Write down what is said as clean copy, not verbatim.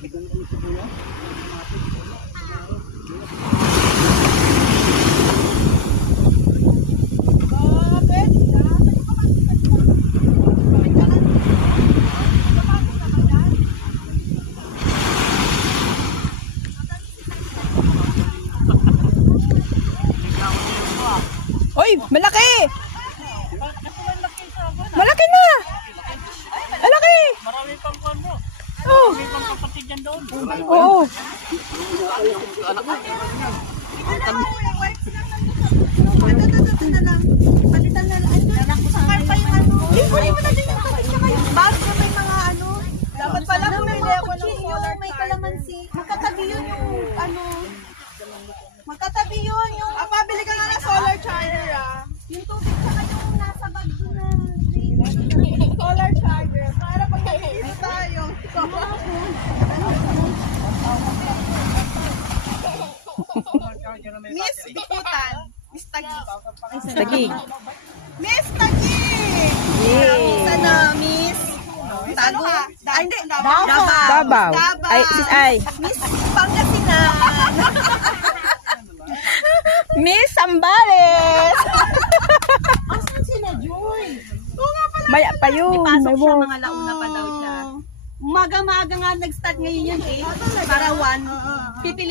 Uy, malaki! Malaki na! Malaki! Marami pang ano. Oh. Marami pang kapatid yan doon. Oo. Palitan na lang. Sakar pa yung ano. Kunin mo na din yung bag na may mga ano. Dapat pala bumili ako ng solar may kalamansi. Magkatabi yun yung ano. Magkatabi yun yung... Pabili ka nga ng solar charger Yung tubig tsaka yung nasa bag doon na... Solar charger. Para pag nag-iis tayo. Miss Bikutan. Miss Tagig. Tagig. Miss Tagig! Yay! Sana, Miss? Tago? Ay, hindi. Davao. Ay, sis ay. Miss Pangasinan. Miss Sambales. Asan sila, Joy? May pa yun. Pasok May siya, work. mga launa pa daw siya. Umaga-maaga nga nag-start ngayon yan eh. Para 1. Pipili